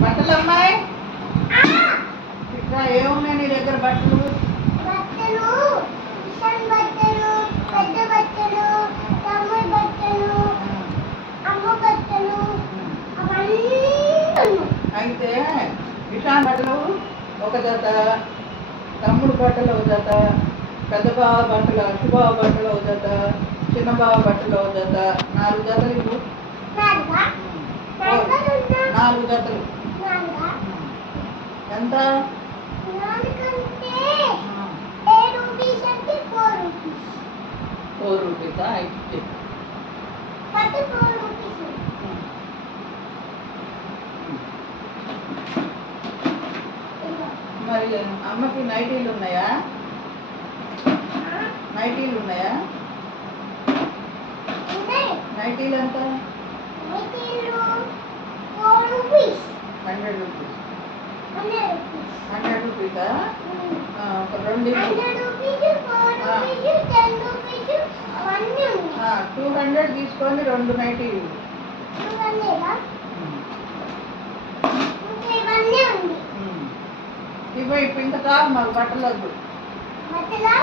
బట్టలు అమ్మాయి ఇక్కడ ఏమున్నాయి నీ దగ్గర బట్టలు? బట్టలు మిషన్ బట్టలు, పెద్ద బట్టలు, తమ్ముడు బట్టలు, అమ్మ బట్టలు అవన్నీ ఉన్నాయి. అయితే ఇషాన్ బట్టలు ఒక జత, తమ్ముడు బట్టలు ఒక జత, పెద్ద బావ బట్టలు, అశుబావ బట్టలు ఒక జత, చిన్న బావ బట్టలు ఒక జత, 4 జతలు ఇవ్వు. 4 జతలు ఎంత? 4 రూపీసా? అయితే మరి అమ్మకి నైటీలు ఉన్నాయా? నైటీలు ఉన్నాయా? నైటీలు ఎంత? 100 రూపీస్. 100 రూపీసా? ఒక 2 200 తీసుకొని 2 నైటీలు. ఇవ్వ ఇప్పుడు ఇంత కాదు మాకు బట్టలు వద్దు. బట్టలు